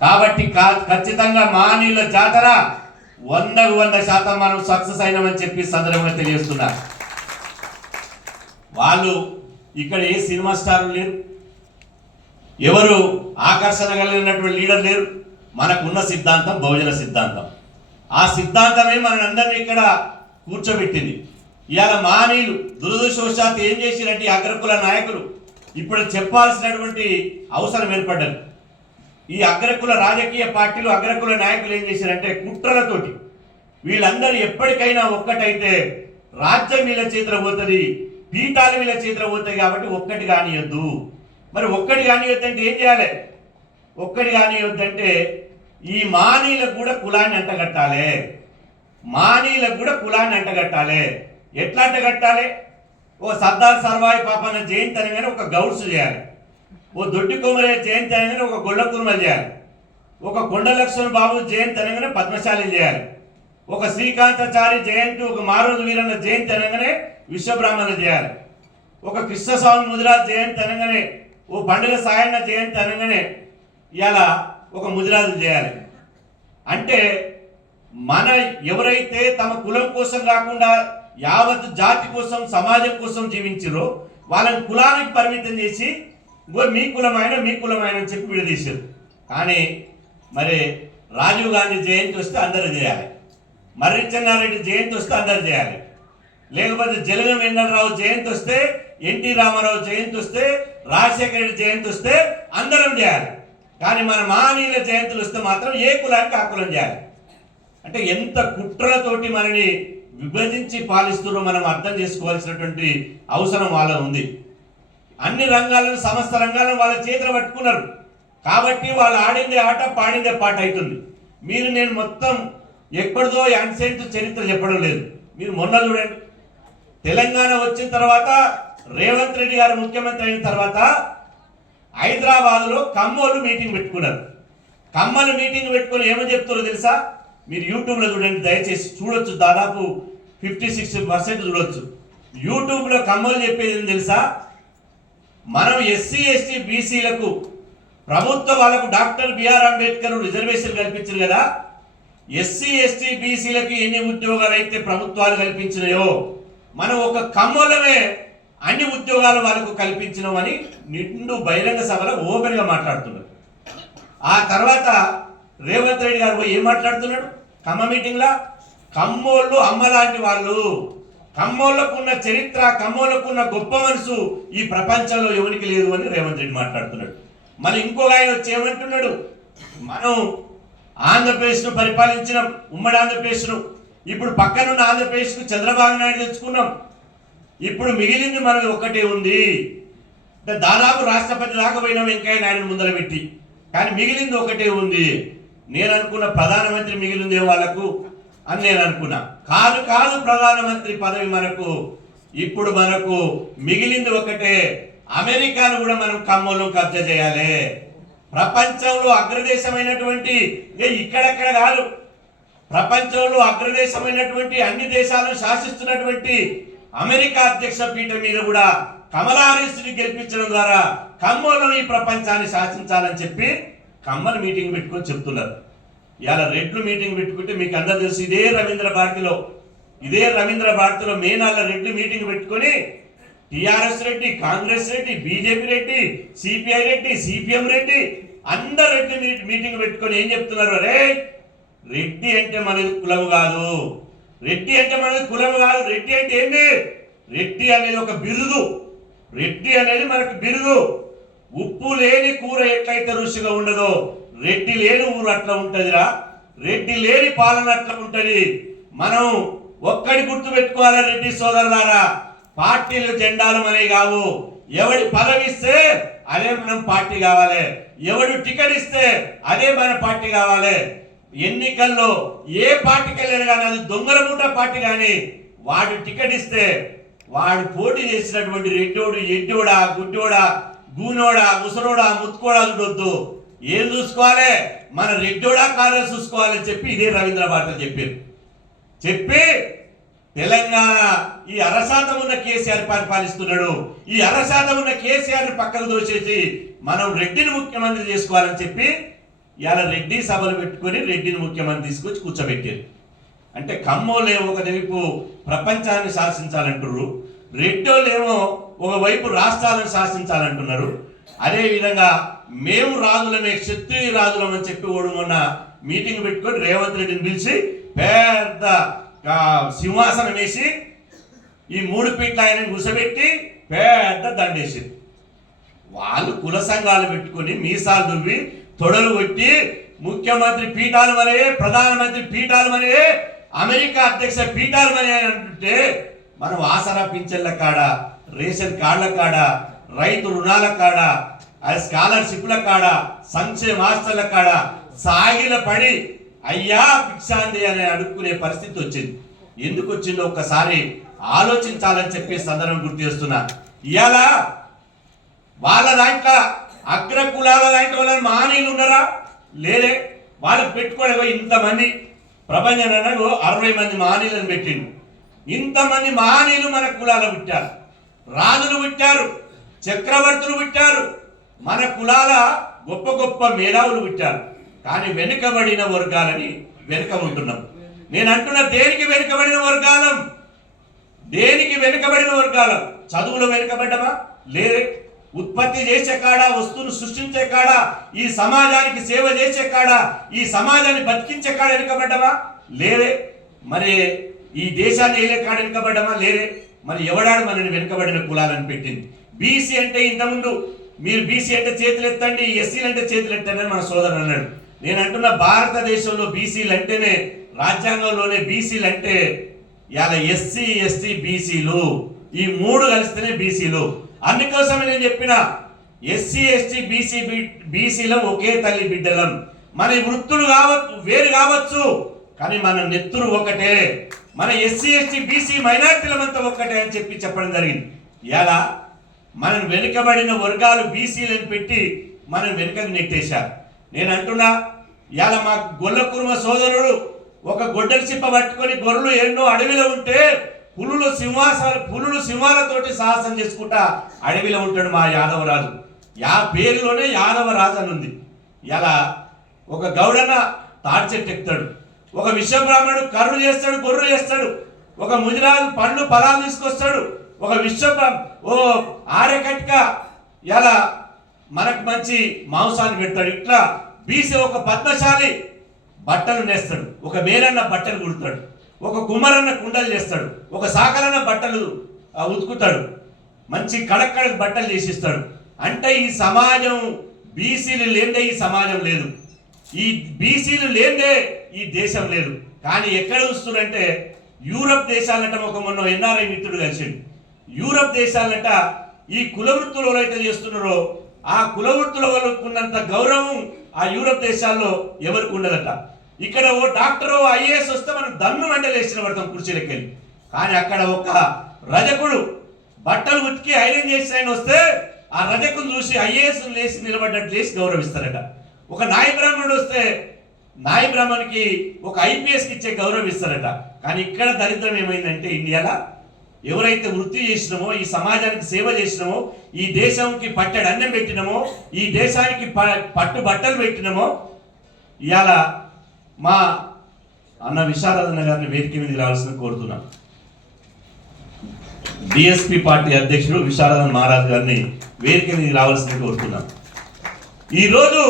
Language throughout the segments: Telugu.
కాబట్టి కా- ఖచ్చితంగా మానీల జాతర వందకు వంద శాతం మనం సక్సెస్ అయినామని చెప్పి సందర్భంగా తెలియజేస్తున్నా. వాళ్ళు ఇక్కడ ఏ సినిమా స్టార్లు లేరు. ఎవరు ఆకర్షణ కలిగినటువంటి లీడర్ లేరు. మనకున్న సిద్ధాంతం బహుజన సిద్ధాంతం. ఆ సిద్ధాంతమే మనందరినీ ఇక్కడ కూర్చోబెట్టింది. ఇవాళ మానీలు దురదృష్టవశాత్తు ఏం చేసినట్టు ఈ అగ్రకుల నాయకులు ఇప్పుడు చెప్పాల్సినటువంటి అవసరం ఏర్పడ్డది. ఈ అగ్రకుల రాజకీయ పార్టీలు అగ్రకుల నాయకులు ఏం చేశారంటే కుట్రలతోటి వీళ్ళందరూ ఎప్పటికైనా ఒక్కటైతే రాజ్యం వీళ్ళ చేతిలో పోతుంది పీఠాలు వీళ్ళ చేతిలో పోతాయి కాబట్టి ఒక్కటి కానియొద్దు. మరి ఒక్కటి కానియొద్దు అంటే ఏం చేయాలి? ఒక్కటి కానియొద్దు అంటే ఈ మానీలకు కూడా కులాన్ని అంటగట్టాలి. మానీలకు కూడా కులాన్ని అంటగట్టాలి. ఎట్లా అంటగట్టాలి? ఓ సర్దార్ సర్వాయి పాపన జయంతి అనగానే ఒక గౌడ్స్ చేయాలి. ఓ దొడ్డి కుమరే జయంతి అనగానే ఒక గొల్ల కుర్మ చేయాలి. ఒక కొండ లక్ష్మణ్ బాబు జయంతి అనగానే పద్మశాలి చేయాలి. ఒక శ్రీకాంతాచారి జయంతి ఒక మారోజు వీరన్న జయంతి అనగానే విశ్వబ్రాహ్మణ చేయాలి. ఒక కృష్ణస్వామి ముదిరాజ్ జయంతి అనగానే ఓ పండుగ సాయన్న జయంతి అనగానే ఇలా ఒక ముదిరాజు చేయాలి. అంటే మన ఎవరైతే తమ కులం కోసం కాకుండా యావత్ జాతి కోసం సమాజం కోసం జీవించారో వాళ్ళని కులానికి పరిమితం చేసి మీ కులమైన మీ కులమైన అని చెప్పి విడదీశారు. కానీ మరి రాజీవ్ గాంధీ జయంతి వస్తే అందరూ చేయాలి. మర్రి చెన్నారెడ్డి జయంతి వస్తే అందరు చేయాలి. లేకపోతే జలగం వెంకటరావు జయంతి వస్తే ఎన్టీ రామారావు జయంతి వస్తే రాజశేఖర రెడ్డి జయంతి వస్తే అందరం చేయాలి. కానీ మన మహనీయుల జయంతులు వస్తే మాత్రం ఏ కులానికి ఆ కులం చేయాలి. అంటే ఎంత కుట్రలతోటి మనని విభజించి పాలిస్తున్నారో మనం అర్థం చేసుకోవాల్సినటువంటి అవసరం వాళ్ళ ఉంది. అన్ని రంగాలను సమస్త రంగాలను వాళ్ళ చేతులు పట్టుకున్నారు. కాబట్టి వాళ్ళు ఆడిందే ఆట పాడిందే పాట అవుతుంది. మీరు నేను మొత్తం ఎప్పటిదో యాన్సెంట్ చరిత్ర చెప్పడం లేదు. మీరు మొన్న చూడండి. తెలంగాణ వచ్చిన తర్వాత రేవంత్ రెడ్డి గారు ముఖ్యమంత్రి అయిన తర్వాత హైదరాబాద్లో కమ్మోళ్ళు మీటింగ్ పెట్టుకున్నారు. కమ్మలు మీటింగ్ పెట్టుకుని ఏమో చెప్తారో తెలుసా? మీరు యూట్యూబ్లో చూడండి దయచేసి చూడొచ్చు. దాదాపు ఫిఫ్టీ సిక్స్టీ పర్సెంట్ చూడొచ్చు. యూట్యూబ్లో కమ్మలు చెప్పేది తెలుసా? మనం ఎస్సీ ఎస్టీ బీసీలకు ప్రభుత్వ వాళ్ళకు డాక్టర్ బిఆర్ అంబేద్కర్ రిజర్వేషన్ కల్పించారు కదా. ఎస్సీ ఎస్టీ బీసీలకు ఎన్ని ఉద్యోగాలు అయితే ప్రభుత్వాలు కల్పించినాయో మనం ఒక కమ్మలమే అన్ని ఉద్యోగాలు వాళ్ళకు కల్పించినామని నిండు బహిరంగ సభలో ఓపెన్గా మాట్లాడుతున్నారు. ఆ తర్వాత రేవంత్ రెడ్డి గారు ఏం మాట్లాడుతున్నాడు? కమ్మ మీటింగ్లో? కమ్మోళ్ళు అమ్మలాంటి వాళ్ళు. కమ్మోళ్ళకు ఉన్న చరిత్ర కమ్మోళ్ళకు ఉన్న గొప్ప మనసు ఈ ప్రపంచంలో ఎవరికి లేదు అని రేవంత్ రెడ్డి మాట్లాడుతున్నాడు. మరి ఇంకొక ఆయన వచ్చి ఏమంటున్నాడు? మనం ఆంధ్రప్రదేశ్ను పరిపాలించినాం ఉమ్మడి ఆంధ్రప్రదేశ్ను. ఇప్పుడు పక్కనున్న ఆంధ్రప్రదేశ్కు చంద్రబాబు నాయుడు తెచ్చుకున్నాం. ఇప్పుడు మిగిలింది మనది ఒక్కటే ఉంది. అంటే దాదాపు రాష్ట్రపతి దాకా పోయిన వెంకయ్య నాయుడు ముందర పెట్టి. కానీ మిగిలింది ఒకటే ఉంది. నేను అనుకున్న ప్రధానమంత్రి మిగిలిందే వాళ్ళకు. అని నేను అనుకున్నా. కాదు కాదు ప్రధానమంత్రి పదవి మనకు. ఇప్పుడు మనకు మిగిలింది ఒకటే. అమెరికాను కూడా మనం కమ్మలు కబ్జా చేయాలి. ప్రపంచంలో అగ్రదేశమైనటువంటి ఏ ఇక్కడెక్కడ కాదు. ప్రపంచంలో అగ్రదేశమైనటువంటి అన్ని దేశాలను శాసిస్తున్నటువంటి అమెరికా అధ్యక్ష పీఠం మీద కూడా కమలా గెలిపించడం ద్వారా కమ్మలను ఈ ప్రపంచాన్ని శాసించాలని చెప్పి కమ్మలు మీటింగ్ పెట్టుకొని చెప్తున్నారు. ఇవాళ రెడ్లు మీటింగ్ పెట్టుకుంటే మీకు అందరు తెలుసు ఇదే రవీంద్ర భారతిలో ఇదే రవీంద్ర భారతిలో మే నాళ్ళ రెడ్లు మీటింగ్ పెట్టుకొని TRS Reddy Congress Reddy BJP Reddy CPI Reddy CPM Reddy అందరు రెడ్డి మీటింగ్ పెట్టుకొని ఏం చెప్తున్నారు? అరే రెడ్డి అంటే మనది కులం కాదు. రెడ్డి అంటే మనది కులం కాదు. రెడ్డి అంటే ఏంటి రెడ్డి అనేది ఒక బిరుదు. రెడ్డి అనేది మనకు బిరుదు. ఉప్పు లేని కూర ఎట్లయితే రుచిగా ఉండదో రెడ్డి లేని ఊరు అట్లా ఉంటుందిరా. రెడ్డి లేని పాలన అట్లా ఉంటుంది. మనం ఒక్కడి గుర్తు పెట్టుకోవాలి రెడ్డి సోదరులారా? పార్టీలు జెండాలు మనవి కావు. ఎవడి పదవి ఇస్తే అదే మనం పార్టీ కావాలి. ఎవడు టికెట్ ఇస్తే అదే మన పార్టీ కావాలి. ఎన్నికల్లో ఏ పార్టీకి వెళ్ళారు కానీ అది దొంగల మూట పార్టీ కానీ వాడు టికెట్ ఇస్తే వాడు పోటీ చేసినటువంటి రెడ్డోడు ఎడ్డోడా గుడ్డోడా గూనోడా ముసలోడా ముత్తుకోడా చూడొద్దు ఏం చూసుకోవాలి? మన రెడ్డోడా కాదా చూసుకోవాలని చెప్పి ఇదే రవీంద్ర భారతి చెప్పారు. చెప్పి తెలంగాణ ఈ అరశాతం ఉన్న కేసీఆర్ పరిపాలిస్తున్నాడు ఈ అరశాతం ఉన్న కేసీఆర్ని పక్కకు దోచేసి మనం రెడ్డిని ముఖ్యమంత్రి చేసుకోవాలని చెప్పి ఇవాళ రెడ్డి సభలు పెట్టుకొని రెడ్డిని ముఖ్యమంత్రి తీసుకొచ్చి కూర్చోబెట్టారు. అంటే కమ్మోళ్ళేమో ఒకవైపు ప్రపంచాన్ని శాసించాలంటున్నారు. రెడ్డోలేమో ఒకవైపు రాష్ట్రాలను శాసించాలంటున్నారు. అదేవిధంగా మేము రాజులమే క్షత్రియ రాజులం అని చెప్పి ఓడు మొన్న మీటింగ్ పెట్టుకొని రేవంత్ రెడ్డిని పిలిచి పెద్ద సింహాసనం వేసి ఈ మూడు పీట్ల ఆయన కూసబెట్టి పెద్ద దండేసింది. వాళ్ళు కుల సంఘాలు పెట్టుకొని మీసాలు దువ్వి తొడలు కొట్టి ముఖ్యమంత్రి పీఠాలు మరే ప్రధానమంత్రి పీఠాలు మరే అమెరికా అధ్యక్ష పీఠాలు మనే అంటుంటే మనం ఆసరా పింఛన్ల కాడ రేషన్ కార్డుల కాడ రైతు రుణాల కాడ ఆ స్కాలర్షిప్ల కాడ సంక్షేమ హాస్టళ్ళ కాడ సాగిల పడి అయ్యా భిక్షాంది అని అడుక్కునే పరిస్థితి వచ్చింది. ఎందుకు వచ్చిందో ఒక్కసారి ఆలోచించాలని చెప్పే సందర్భం గుర్తు చేస్తున్నా. ఇవాళ వాళ్ళ దాంట్లో అగ్ర కులాల దాంట్లో వాళ్ళ మహనీయులు ఉన్నారా? లేరే వాళ్ళకి పెట్టుకోవడం ఇంతమంది. ప్రపంచంలో అరవై మంది మహనీయులను పెట్టిండు. ఇంతమంది మానీలు మన కులాలు పుట్టారు. రాజులు పుట్టారు. చక్రవర్తులు పుట్టారు. మన కులాల గొప్ప గొప్ప మేధావులు పుట్టారు. కానీ వెనుకబడిన వర్గాలని వెనుక ఉంటున్నాం. నేను అంటున్న దేనికి వెనుకబడిన వర్గాలం? దేనికి వెనుకబడిన వర్గాలం? చదువులో వెనుకబడ్డమా? లేదే. ఉత్పత్తి చేసే కాడ వస్తువును సృష్టించే కాడ ఈ సమాజానికి సేవ చేసే కాడ ఈ సమాజాన్ని బతికించే కాడ వెనుకబడ్డమా? లేదే. మరి ఈ దేశాన్ని ఏలే కాడ వెనుకబడ్డమా? లేదే. మరి ఎవడాడు మనని వెనుకబడిన కులాలను పెట్టింది? బీసీ అంటే ఇంతకుముందు మీరు బీసీ అంటే చేతులు ఎత్తండి ఎస్సీలు అంటే చేతులు ఎత్తండి అని మన సోదరుడు అన్నాడు. నేను అంటున్న భారతదేశంలో బీసీలు అంటేనే రాజ్యాంగంలోనే బీసీలు అంటే ఇలా ఎస్సీ ఎస్టీ బీసీలు ఈ మూడు కలిస్తేనే బీసీలు అందుకోసమే నేను చెప్పిన ఎస్సీ ఎస్టీ బీసీ బీసీలం ఒకే తల్లి బిడ్డలం. మన వృత్తులు కావచ్చు వేరు కావచ్చు కానీ మన నెత్తురు ఒకటే మన ఎస్సీ ఎస్టీ బీసీ మైనార్టీలమంతా ఒక్కటే అని చెప్పి చెప్పడం జరిగింది. ఎలా మనం వెనుకబడిన వర్గాలు బీసీలను పెట్టి మనం వెనుకకు నెట్టేశారు. నేను అంటున్నా ఇవాళ మా గొల్ల కుర్మ సోదరుడు ఒక గొడ్డలు చిప్ప పట్టుకొని గొర్రెలు ఎన్నో అడవిలో ఉంటే పులులు సింహాసాలు పులులు సింహాలతోటి సాహసం చేసుకుంటా అడవిలో ఉంటాడు మా యాదవరాజు. యా పేరులోనే యాదవరాజు అని ఉంది. ఇలా ఒక గౌడన తాడి చెట్టు ఎక్కుతాడు ఒక విశ్వబ్రాహ్మణుడు కర్రు చేస్తాడు గొర్రెలు చేస్తాడు. ఒక ముదిరాజు పండ్లు ఫలాలు తీసుకొస్తాడు. ఒక విశ్వ ఓ ఆరకట్క ఎలా మనకు మంచి మాంసాన్ని పెడతాడు. ఇట్లా బీసీ ఒక పద్మశాలి బట్టలు నేస్తాడు. ఒక మేలన్న బట్టలు కుడతాడు. ఒక కుమ్మరన్న కుండలు చేస్తాడు. ఒక సాకలన్న బట్టలు ఉతుకుతాడు. మంచి కడక్కడ బట్టలు చేసిస్తాడు. అంటే ఈ సమాజం బీసీలు లేదే ఈ సమాజం లేదు. ఈ బీసీలు లేదే ఈ దేశం లేదు. కానీ ఎక్కడ చూస్తున్నారంటే యూరప్ దేశాలంటే ఒక మొన్న ఎన్ఆర్ఐ మిత్రుడు కలిసిండు. యూరప్ దేశాలంట ఈ కుల వృత్తులు ఎవరైతే చేస్తున్నారో ఆ కుల వృత్తుల ఉన్నంత గౌరవం ఆ యూరప్ దేశాల్లో ఎవరికి ఉండదట. ఇక్కడ ఓ డాక్టర్ ఓ ఐఏఎస్ వస్తే మనం దన్ను వెంటలేసిన పడతాం కుర్చీలకి వెళ్ళి కానీ అక్కడ ఒక రజకుడు బట్టలు ఉతికి ఐరన్ చేసిన ఆయన వస్తే ఆ రజకును చూసి ఐఏఎస్ లేచి నిలబడ్డట్టు లేచి గౌరవిస్తారట. ఒక నాయ బ్రాహ్మణుడు వస్తే నాయ బ్రాహ్మణునికి ఒక ఐపీఎస్కి ఇచ్చే గౌరవం ఇస్తారట. కానీ ఇక్కడ దరిద్రం ఏమైందంటే ఇండియాలో ఎవరైతే వృత్తి చేసినామో ఈ సమాజానికి సేవ చేసినామో ఈ దేశంకి పట్టెడు అన్నం పెట్టినామో ఈ దేశానికి ప- పట్టు బట్టలు పెట్టినామో ఇవాళ మా అన్న విశారదన్న గారిని వేదిక మీదకి రావాల్సిన కోరుతున్నాం. డిఎస్పి పార్టీ అధ్యక్షుడు విశారదన్ మహారాజ్ గారిని వేదిక మీదకి రావాల్సిన కోరుతున్నాం. ఈరోజు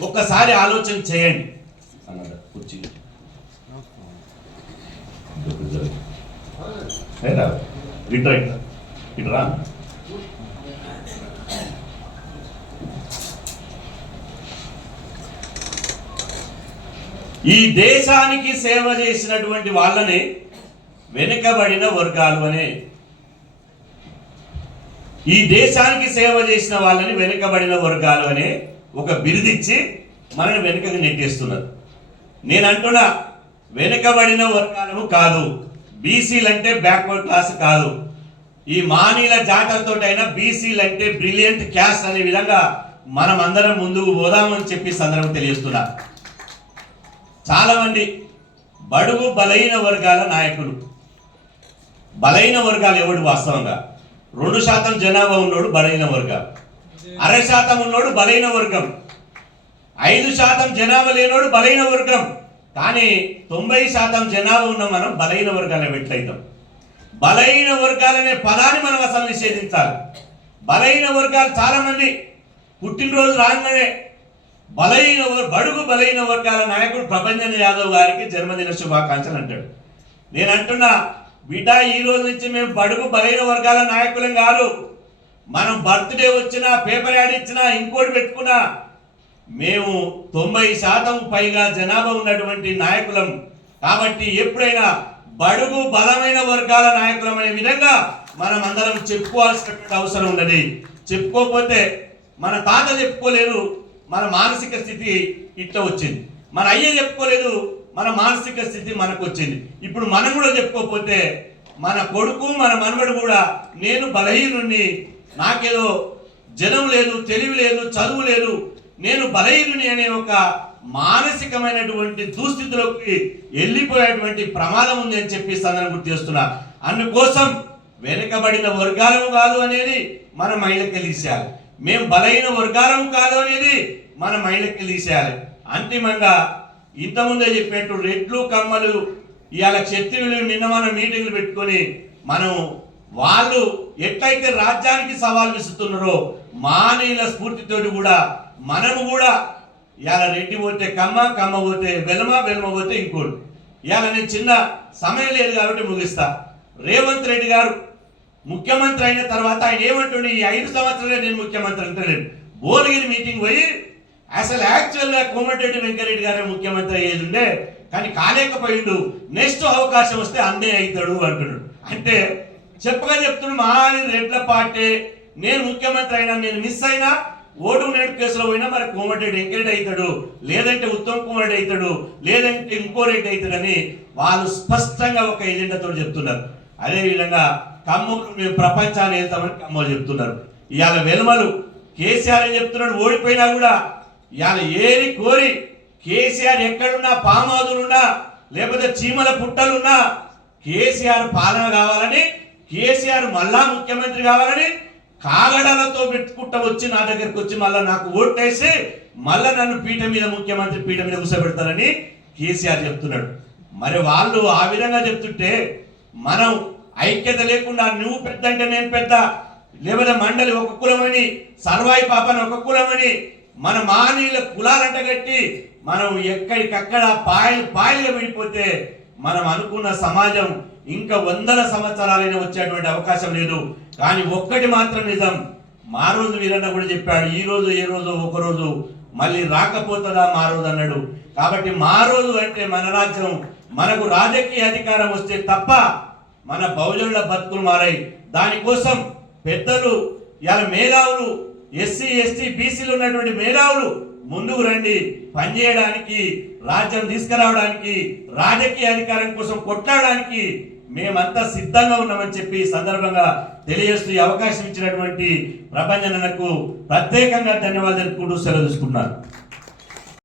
ఒక్కసారి ఆలోచన చేయండి. అన్నారు కుర్చీ ఏరా ఇట్రా ఇట్రా ఇట్రా ఈ దేశానికి సేవ చేసినటువంటి వాళ్ళని వెనుకబడిన వర్గాలు అనే. ఈ దేశానికి సేవ చేసిన వాళ్ళని వెనుకబడిన వర్గాలు అనే ఒక బిరుదిచ్చి మనని వెనుకకు నెట్టేస్తున్నారు. నేను అంటున్నా వెనుకబడిన వర్గాలను కాదు. బీసీలు అంటే బ్యాక్వర్డ్ క్లాస్ కాదు. ఈ మానీల జాతరతో అయినా బీసీలు అంటే బ్రిలియంట్ క్యాస్ట్ అనే విధంగా మనం అందరం ముందుకు పోదామని చెప్పి సందర్భం తెలియజేస్తున్నా. చాలా మంది బడుగు బలైన వర్గాల నాయకులు. బలైన వర్గాలు ఎవడు వాస్తవంగా? రెండు శాతం జనాభా ఉన్నోడు బలైన వర్గం. అర శాతం ఉన్నోడు బలైన వర్గం. ఐదు శాతం జనాభా లేనోడు బలైన వర్గం. కానీ తొంభై శాతం జనాభా ఉన్న మనం బలహీన వర్గాన్ని ఎట్లయితాం బలహీన వర్గాలనే పదాన్ని మనం అసలు నిషేధించాలి. బలహీన వర్గాలు చాలామంది పుట్టినరోజు రాగానే బలహీన బడుగు బలహీన వర్గాల నాయకుడు ప్రభంజన్ యాదవ్ గారికి జన్మదిన శుభాకాంక్షలు అంటాడు. నేను అంటున్నా బిడ్డ ఈ రోజు నుంచి మేము బడుగు బలహీన వర్గాల నాయకులం కాదు. మనం బర్త్డే వచ్చినా పేపర్ యాడ్ ఇచ్చినా ఇంకోటి పెట్టుకున్నా మేము తొంభై శాతం పైగా జనాభా ఉన్నటువంటి నాయకులం. కాబట్టి ఎప్పుడైనా బడుగు బలమైన వర్గాల నాయకులం అనే విధంగా మనం అందరం చెప్పుకోవాల్సినటువంటి అవసరం ఉన్నది. చెప్పుకోకపోతే మన తాత చెప్పుకోలేదు మన మానసిక స్థితి ఇట్లా వచ్చింది. మన అయ్య చెప్పుకోలేదు మన మానసిక స్థితి మనకు వచ్చింది. ఇప్పుడు మనం కూడా చెప్పుకోకపోతే మన కొడుకు మన మనవడు కూడా నేను బలహీనుణ్ణి నాకేదో జనం లేదు తెలివి లేదు చదువు లేదు నేను బలహీనుని అనే ఒక మానసికమైనటువంటి దుస్థితిలోకి వెళ్ళిపోయేటువంటి ప్రమాదం ఉంది అని చెప్పి సందర్భం గుర్తు చేస్తున్నా. అందుకోసం వెనుకబడిన వర్గాలము కాదు అనేది మన మహిళకి తీసేయాలి. మేము బలహీన వర్గాలము కాదు అనేది మన మహిళకి తెలిసేయాలి అంతిమంగా ఇంతకుముందే చెప్పినట్టు రెడ్లు కమ్మలు ఇవాళ క్షత్రియులు నిన్న మనం మీటింగ్లు పెట్టుకొని మనం వాళ్ళు ఎట్లయితే రాజ్యానికి సవాల్ విసుతున్నారో మానీల స్ఫూర్తితోటి కూడా మనము కూడా ఇవాళ రెడ్డి పోతే కమ్మ కమ్మ పోతే వెలమ వెలమ పోతే ఇంకోటి. ఇవాళ నేను చిన్న సమయం లేదు కాబట్టి ముగిస్తా. రేవంత్ రెడ్డి గారు ముఖ్యమంత్రి అయిన తర్వాత ఆయన ఏమంటుండే ఈ ఐదు సంవత్సరాలే నేను ముఖ్యమంత్రి అంటలేను భువనగిరి మీటింగ్ పోయి అసలు యాక్చువల్గా కోమటిరెడ్డి వెంకరెడ్డి గారే ముఖ్యమంత్రి అయ్యేది ఉండే కానీ కాలేకపోయిండు. నెక్స్ట్ అవకాశం వస్తే అందే అవుతాడు అంటున్నాడు. అంటే చెప్పగా చెప్తున్నాడు మా రెడ్ల పార్టీ నేను ముఖ్యమంత్రి అయినా నేను మిస్ అయినా ఓటు నేడు కేసులో పోయినా మరి కోమటిరెడ్డి వెంకరెడ్డి అవుతాడు లేదంటే ఉత్తమ్ కుమార్ అవుతాడు లేదంటే ఇంకో రెడ్డి అవుతాడని వాళ్ళు స్పష్టంగా ఒక ఎజెండాతో చెప్తున్నారు. అదేవిధంగా ఖమ్మం మేము ప్రపంచాన్ని వెళ్తామని కమ్మలు చెప్తున్నారు. ఇవాళ వెలుమలు కేసీఆర్ అని చెప్తున్నాడు? ఓడిపోయినా కూడా ఇవాళ ఏరి కోరి కేసీఆర్ ఎక్కడున్నా పామాదులున్నా లేకపోతే చీమల పుట్టలున్నా కేసీఆర్ పాలన కావాలని కేసీఆర్ మళ్ళా ముఖ్యమంత్రి కావాలని కాగడాలతో పెట్టుకుంటా వచ్చి నా దగ్గరికి వచ్చి మళ్ళీ నాకు ఓటేసి మళ్ళా నన్ను పీఠ మీద ముఖ్యమంత్రి పీఠ మీద కూర్చోబెడతారని కేసీఆర్ చెప్తున్నాడు. మరి వాళ్ళు ఆ విధంగా చెప్తుంటే మనం ఐక్యత లేకుండా నువ్వు పెద్ద అంటే నేను పెద్ద లేకపోతే మండలి ఒక కులమని సర్వాయి పాపని ఒక కులమని మన మానీయుల కులాలంట కట్టి మనం ఎక్కడికక్కడ పాయలు పాయలుగా విడిపోతే మనం అనుకున్న సమాజం ఇంకా వందల సంవత్సరాలైనా వచ్చేటువంటి అవకాశం లేదు. కానీ ఒక్కటి మాత్రం నిజం. మా రోజు వీరన్న కూడా చెప్పాడు ఈ రోజు ఏ రోజు ఒకరోజు మళ్ళీ రాకపోతుందా మా రోజు అన్నాడు. కాబట్టి మా రోజు అంటే మన రాజ్యం మనకు రాజకీయ అధికారం వస్తే తప్ప మన బహుజనుల బతుకులు మారాయి. దానికోసం పెద్దలు ఇలా మేధావులు ఎస్సీ ఎస్టీ బీసీలు ఉన్నటువంటి మేధావులు ముందుకు రండి. పనిచేయడానికి రాజ్యం తీసుకురావడానికి రాజకీయ అధికారం కోసం కొట్లాడడానికి మేమంతా సిద్ధంగా ఉన్నామని చెప్పి సందర్భంగా తెలియజేస్తూ అవకాశం ఇచ్చినటువంటి ప్రపంచనకు ప్రత్యేకంగా ధన్యవాదాలు తెలుపుకుంటూ సెలవు తీసుకున్నారు